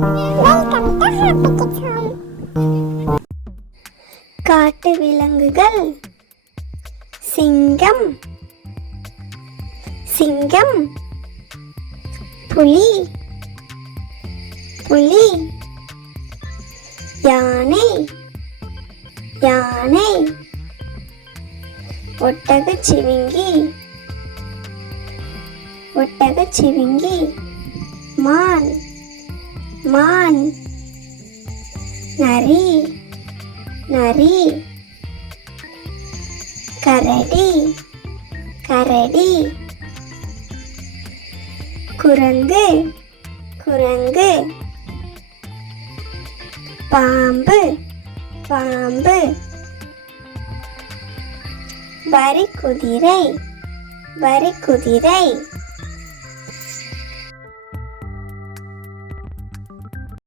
Welcome to happy kids home. காட்டு விலங்குகள். சிங்கம், சிங்கம். புலி, புலி. யானை, யானை. ஒட்டகச்சிவிங்கி, ஒட்டகச்சிவிங்கி. மான், மான். நரி, நரி. கரடி, கரடி. குரங்கு, குரங்கு. பாம்பு, பாம்பு. வரிக்குதிரை, வரிக்குதிரை.